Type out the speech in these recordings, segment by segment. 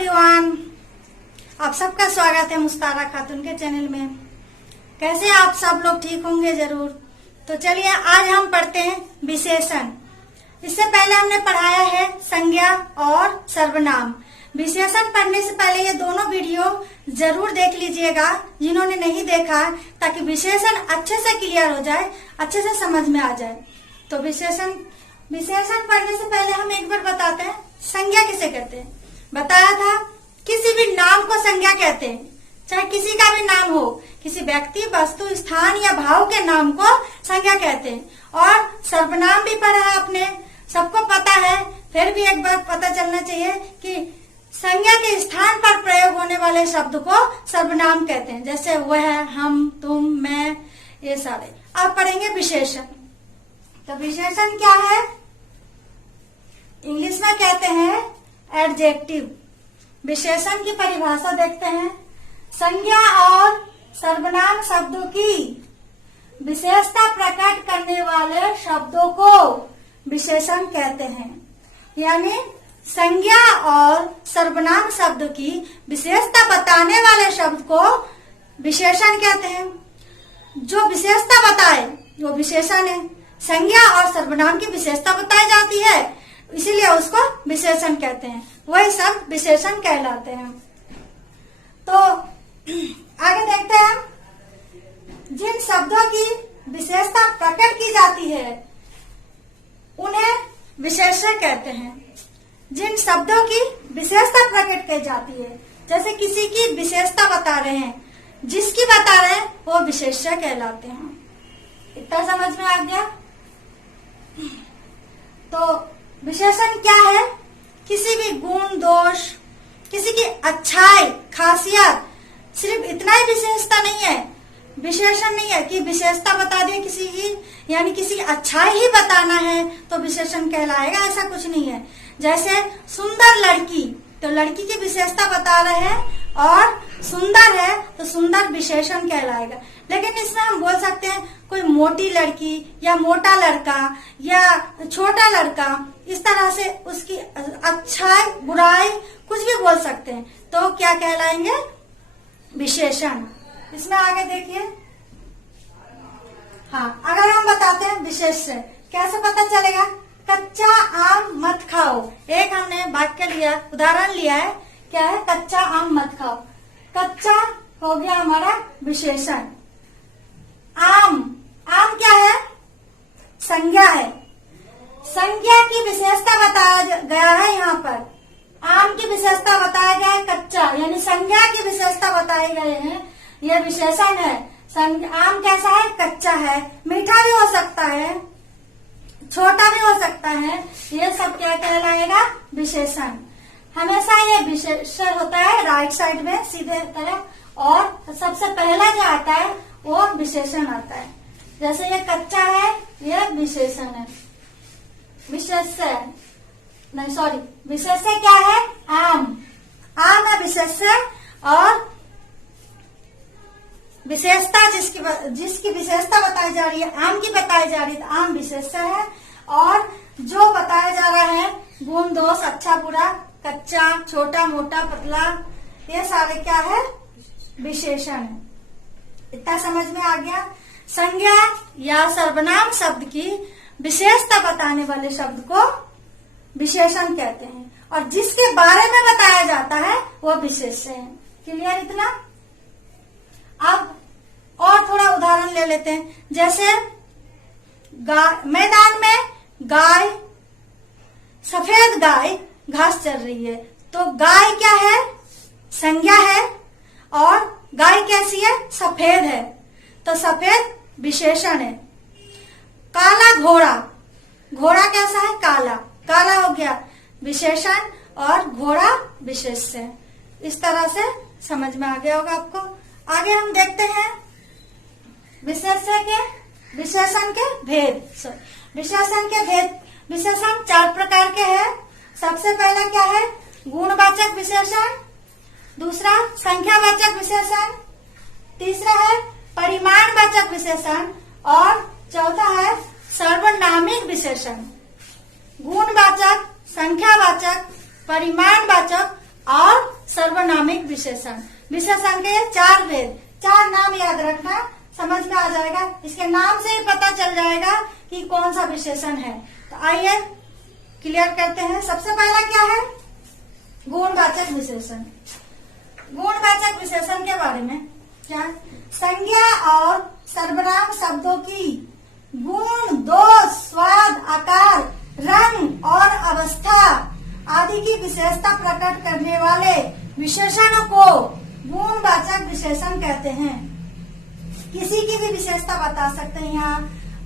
Everyone, आप सबका स्वागत है मुस्तारा खातून के चैनल में। कैसे आप सब लोग ठीक होंगे जरूर। तो चलिए आज हम पढ़ते हैं विशेषण। इससे पहले हमने पढ़ाया है संज्ञा और सर्वनाम। विशेषण पढ़ने से पहले ये दोनों वीडियो जरूर देख लीजिएगा जिन्होंने नहीं देखा, ताकि विशेषण अच्छे से क्लियर हो जाए, अच्छे से समझ में आ जाए। तो विशेषण पढ़ने से पहले हम एक बार बताते हैं संज्ञा किसे कहते हैं। बताया था किसी भी नाम को संज्ञा कहते हैं, चाहे किसी का भी नाम हो, किसी व्यक्ति, वस्तु, स्थान या भाव के नाम को संज्ञा कहते हैं। और सर्वनाम भी पढ़ा है आपने, सबको पता है, फिर भी एक बार पता चलना चाहिए कि संज्ञा के स्थान पर प्रयोग होने वाले शब्द को सर्वनाम कहते हैं, जैसे वह, हम, तुम, मैं, ये सारे। अब पढ़ेंगे विशेषण। तो विशेषण क्या है? इंग्लिश में कहते हैं एडजेक्टिव। विशेषण की परिभाषा देखते हैं। संज्ञा और सर्वनाम शब्दों की विशेषता प्रकट करने वाले शब्दों को विशेषण कहते हैं। यानी संज्ञा और सर्वनाम शब्द की विशेषता बताने वाले शब्द को विशेषण कहते हैं। जो विशेषता बताए वो विशेषण है। संज्ञा और सर्वनाम की विशेषता बताई जाती है, इसीलिए उसको विशेषण कहते हैं। वही सब विशेषण कहलाते हैं। तो आगे देखते हैं। जिन शब्दों की विशेषता प्रकट की जाती है उन्हें विशेषण कहते हैं। जिन शब्दों की विशेषता प्रकट की जाती है, जैसे किसी की विशेषता बता रहे हैं, जिसकी बता रहे हैं, वो विशेषण कहलाते हैं। इतना समझ में आ गया? तो विशेषण क्या है? किसी भी गुण, दोष, किसी की अच्छाई, खासियत, सिर्फ इतना ही विशेषता नहीं है। विशेषण नहीं है कि विशेषता बता दिए किसी की, यानी किसी की अच्छाई ही बताना है तो विशेषण कहलाएगा, ऐसा कुछ नहीं है। जैसे सुंदर लड़की, तो लड़की की विशेषता बता रहे हैं और सुंदर है तो सुंदर विशेषण कहलाएगा। लेकिन इसमें हम बोल सकते हैं कोई मोटी लड़की या मोटा लड़का या छोटा लड़का, इस तरह से उसकी अच्छाई, बुराई कुछ भी बोल सकते हैं, तो क्या कहलाएंगे? विशेषण। इसमें आगे देखिए। हाँ, अगर हम बताते हैं विशेषण, कैसे पता चलेगा? कच्चा आम मत खाओ। एक हमने वाक्य लिया, उदाहरण लिया है, क्या है? कच्चा आम मत खाओ। कच्चा हो गया हमारा विशेषण। आम क्या है? संज्ञा है। संज्ञा की विशेषता बताया गया है यहाँ पर। आम की विशेषता बताया गया है कच्चा, यानी संज्ञा की विशेषता बताए गए हैं, यह विशेषण है। आम कैसा है? कच्चा है। मीठा भी हो सकता है, छोटा भी हो सकता है, ये सब क्या कहलाएगा? विशेषण। हमेशा ये विशेषण होता है राइट साइड में सीधे तरफ, और सबसे पहला जो आता है वो विशेषण आता है। जैसे ये कच्चा है, ये विशेषण है। विशेषण नहीं, सॉरी, विशेषण क्या है? आम। आम है विशेषण, और विशेषता जिसकी विशेषता बताई जा रही है, आम की बताई जा रही है, तो आम विशेषण है। और जो बताया जा रहा है गुण, दोष, अच्छा, बुरा, कच्चा, छोटा, मोटा, पतला, ये सारे क्या है? विशेषण है। इतना समझ में आ गया? संज्ञा या सर्वनाम शब्द की विशेषता बताने वाले शब्द को विशेषण कहते हैं, और जिसके बारे में बताया जाता है वो विशेषण है। क्लियर इतना? अब और थोड़ा उदाहरण ले लेते हैं। जैसे मैदान में गाय, सफेद गाय घास चर रही है, तो गाय क्या है? संज्ञा है। और गाय कैसी है? सफेद है, तो सफेद विशेषण है। काला घोड़ा, घोड़ा कैसा है? काला, काला हो गया विशेषण, और घोड़ा विशेषण। इस तरह से समझ में आ गया होगा आपको। आगे हम देखते हैं विशेषण के भेद। विशेषण के भेद। विशेषण 4 प्रकार के हैं। सबसे पहला क्या है? गुणवाचक विशेषण। दूसरा संख्यावाचक विशेषण। तीसरा है परिमाणवाचक विशेषण, और चौथा है सर्वनामिक विशेषण। गुणवाचक, संख्यावाचक, परिमाणवाचक और सर्वनामिक विशेषण। विशेषण के 4 भेद, 4 नाम याद रखना, समझ में आ जाएगा। इसके नाम से ही पता चल जाएगा कि कौन सा विशेषण है। तो आइए क्लियर करते हैं। सबसे पहला क्या है? गुणवाचक विशेषण। गुणवाचक विशेषण के बारे में क्या? संज्ञा और सर्वनाम शब्दों की गुण, दोष, स्वाद, आकार, रंग और अवस्था आदि की विशेषता प्रकट करने वाले विशेषणों को गुणवाचक विशेषण कहते हैं। किसी की भी विशेषता बता सकते हैं। यहाँ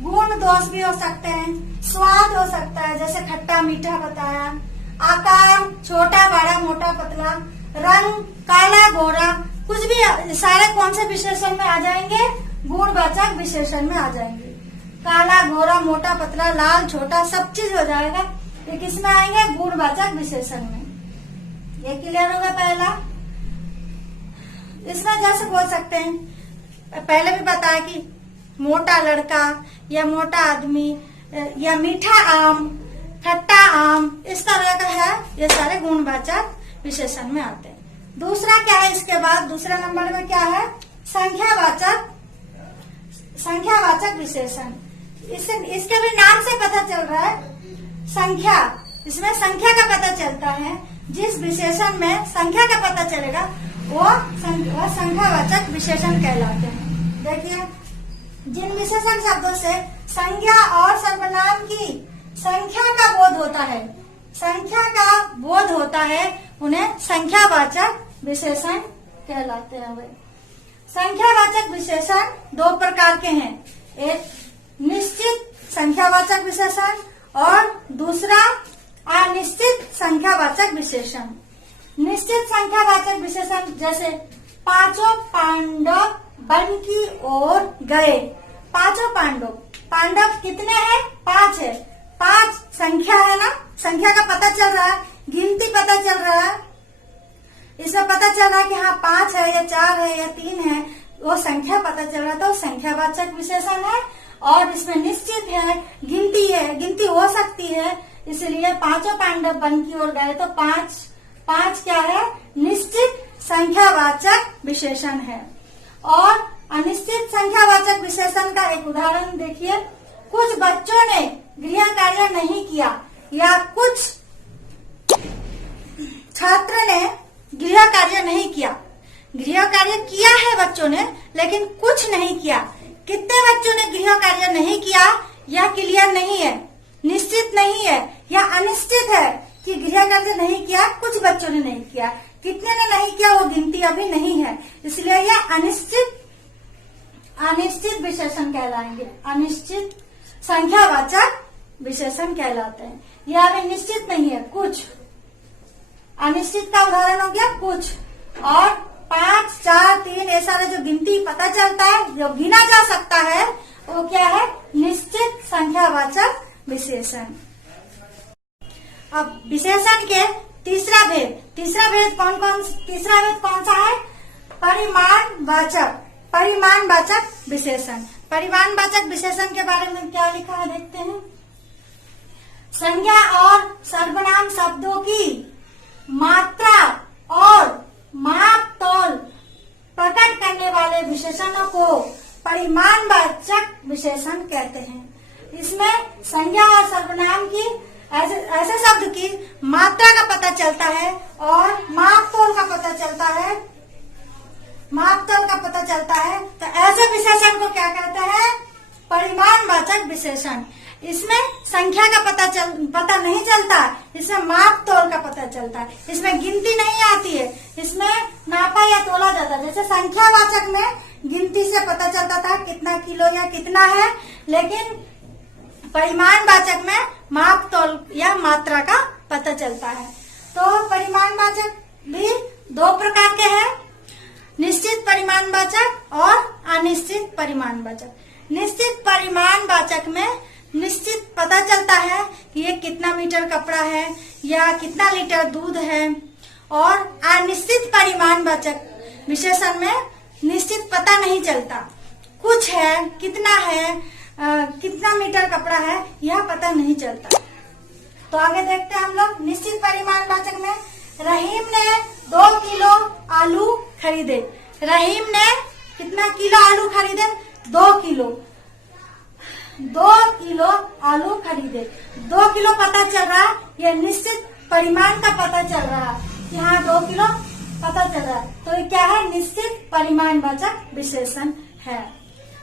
गुण दोष भी हो सकते हैं, स्वाद हो सकता है, जैसे खट्टा मीठा बताया, आकार छोटा बड़ा मोटा पतला, रंग काला गोरा, कुछ भी, सारे कौन से विशेषण में आ जाएंगे? गुणवाचक विशेषण में आ जाएंगे। काला गोरा मोटा पतला लाल छोटा सब चीज हो जाएगा, ये किस में आएंगे? गुणवाचक विशेषण में। ये क्लियर होगा पहला। इसमें जैसे बोल सकते हैं, पहले भी बताया कि मोटा लड़का या मोटा आदमी या मीठा आम, खट्टा आम, इस तरह का है, ये सारे गुणवाचक विशेषण में आते हैं। दूसरा क्या है? इसके बाद दूसरे नंबर में क्या है? संख्यावाचक विशेषण। इसके भी नाम से पता चल रहा है संख्या, इसमें संख्या का पता चलता है। जिस विशेषण में संख्या का पता चलेगा वो संख्यावाचक विशेषण कहलाते हैं। देखिए, जिन विशेषण शब्दों से संज्ञा और सर्वनाम की संख्या का बोध होता है, उन्हें संख्यावाचक विशेषण कहलाते हैं। वे संख्यावाचक विशेषण 2 प्रकार के हैं, एक निश्चित संख्यावाचक विशेषण और दूसरा अनिश्चित संख्यावाचक विशेषण। निश्चित संख्यावाचक विशेषण जैसे 5 पांडव वन की ओर गए। 5 पांडव कितने हैं? 5 है। 5 संख्या है ना, संख्या का पता चल रहा है, गिनती पता चल रहा है, इसमें पता चल रहा है कि हाँ 5 है या 4 है या 3 है, वो संख्या पता चल रहा था, वो संख्यावाचक विशेषण है। और इसमें निश्चित है, गिनती है, गिनती हो सकती है, इसलिए 5 पांडव वन की ओर गए, तो 5 क्या है? निश्चित संख्यावाचक विशेषण है। और अनिश्चित संख्यावाचक विशेषण का एक उदाहरण देखिए, कुछ बच्चों ने गृह कार्य नहीं किया, या कुछ छात्र ने गृह कार्य नहीं किया। गृह कार्य किया है बच्चों ने, लेकिन कुछ नहीं किया। कितने बच्चों ने गृह कार्य नहीं किया, यह क्लियर नहीं है, निश्चित नहीं है, या अनिश्चित है कि गृह कार्य नहीं किया, कुछ बच्चों ने नहीं किया। कितने ने नहीं किया वो गिनती अभी नहीं है, इसलिए यह अनिश्चित विशेषण कहलाएंगे। अनिश्चित संख्यावाचक विशेषण कहलाते हैं। यह अभी निश्चित नहीं है, कुछ। अनिश्चित का उदाहरण हो गया कुछ। और 5, 4, 3 ऐसा जो गिनती पता चलता है, जो गिना जा सकता है, वो क्या है? निश्चित संख्यावाचक विशेषण। अब विशेषण के तीसरा भेद कौन सा है? परिमाणवाचक विशेषण। परिमाणवाचक विशेषण के बारे में क्या लिखा है देखते हैं। संज्ञा और सर्वनाम शब्दों की मात्रा और माप तौल प्रकट करने वाले विशेषणों को परिमाणवाचक विशेषण कहते हैं। इसमें संज्ञा और सर्वनाम की ऐसे शब्द की मात्रा का पता चलता है और माप तौल का पता चलता है, तो ऐसे विशेषण को क्या कहते हैं? परिमाणवाचक विशेषण। इसमें संख्या का पता नहीं चलता, इसमें माप तौल का पता चलता है, इसमें गिनती नहीं आती है, इसमें नापा या तोला जाता है। जैसे संख्यावाचक में गिनती से पता चलता था कितना किलो या कितना है, लेकिन परिमाणवाचक में माप तौल या मात्रा का पता चलता है। तो परिमाणवाचक भी 2 प्रकार के हैं, निश्चित परिमाणवाचक और अनिश्चित परिमाणवाचक। निश्चित परिमाणवाचक में निश्चित पता चलता है कि ये कितना मीटर कपड़ा है या कितना लीटर दूध है। और अनिश्चित परिमाणवाचक विशेषण में निश्चित पता नहीं चलता, कुछ है, कितना है, कितना मीटर कपड़ा है, यह पता नहीं चलता। तो आगे देखते हैं हम लोग निश्चित परिमाणवाचक में रहीम ने 2 किलो आलू खरीदे। रहीम ने कितना किलो आलू खरीदे? 2 किलो। 2 किलो आलू खरीदे। 2 किलो पता चल रहा है, ये निश्चित परिमाण का पता चल रहा है कि हाँ 2 किलो पता चल रहा है, तो ये क्या है? निश्चित परिमाणवाचक विशेषण है।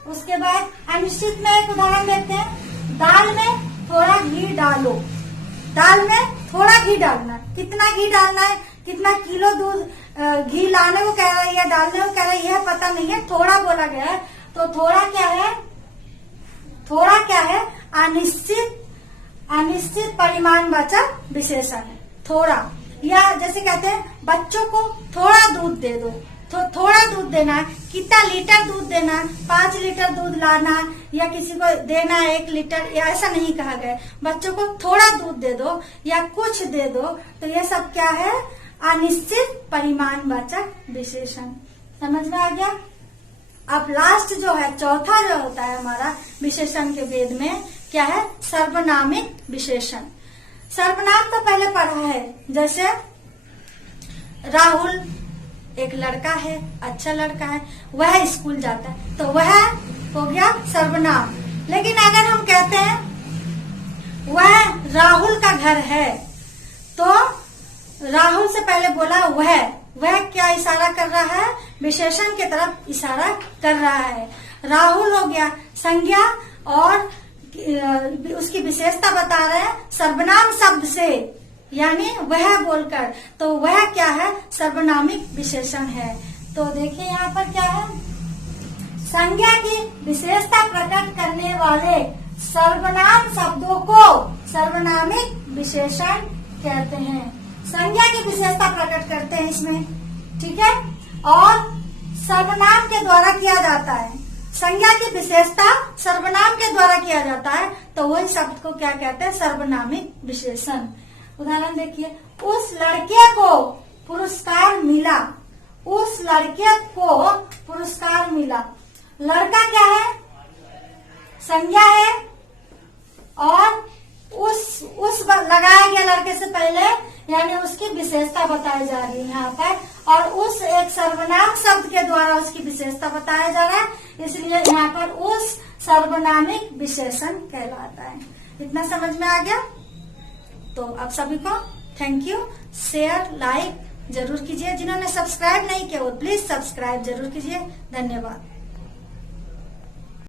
उसके बाद अनिश्चित में एक उदाहरण देखते हैं। दाल में थोड़ा घी डालो। दाल में थोड़ा घी डालना है। कितना घी डालना है? कितना किलो दूध घी लाने को कह रहा है या डालने को कह रहा है, यह पता नहीं है, थोड़ा बोला गया है। तो थोड़ा क्या है? थोड़ा क्या है? अनिश्चित परिमाणवाचक विशेषण है थोड़ा। या जैसे कहते हैं बच्चों को थोड़ा दूध दे दो, तो थोड़ा दूध देना, कितना लीटर दूध देना, 5 लीटर दूध लाना या किसी को देना 1 लीटर, या ऐसा नहीं कहा गया। बच्चों को थोड़ा दूध दे दो या कुछ दे दो, तो ये सब क्या है? अनिश्चित परिमाणवाचक विशेषण। समझ में आ गया? अब लास्ट जो है, चौथा जो होता है हमारा विशेषण के भेद में, क्या है? सर्वनामिक विशेषण। सर्वनाम तो पहले पढ़ा है, जैसे राहुल एक लड़का है, अच्छा लड़का है, वह स्कूल जाता है, तो वह हो गया सर्वनाम। लेकिन अगर हम कहते हैं वह राहुल का घर है, तो राहुल से पहले बोला वह क्या इशारा कर रहा है? विशेषण की तरफ इशारा कर रहा है। राहुल हो गया संज्ञा और उसकी विशेषता बता रहे हैं सर्वनाम शब्द से, यानी वह बोलकर, तो वह क्या है? सर्वनामिक विशेषण है। तो देखिए यहाँ पर क्या है? संज्ञा की विशेषता प्रकट करने वाले सर्वनाम शब्दों को सर्वनामिक विशेषण कहते हैं। संज्ञा की विशेषता प्रकट करते हैं इसमें, ठीक है, और सर्वनाम के द्वारा किया जाता है। संज्ञा की विशेषता सर्वनाम के द्वारा किया जाता है, तो वही शब्द को क्या कहते हैं? सर्वनामिक विशेषण। उदाहरण देखिए, उस लड़के को पुरस्कार मिला। उस लड़के को पुरस्कार मिला। लड़का क्या है? संज्ञा है, और उस लगाया गया लड़के से पहले, यानी उसकी विशेषता बताई जा रही है यहाँ पर, और उस एक सर्वनाम शब्द के द्वारा उसकी विशेषता बताया जा रहा है, इसलिए यहाँ पर उस सर्वनामिक विशेषण कहलाता है। इतना समझ में आ गया? तो आप सभी को थैंक यू। शेयर लाइक जरूर कीजिए। जिन्होंने सब्सक्राइब नहीं किया वो प्लीज सब्सक्राइब जरूर कीजिए। धन्यवाद।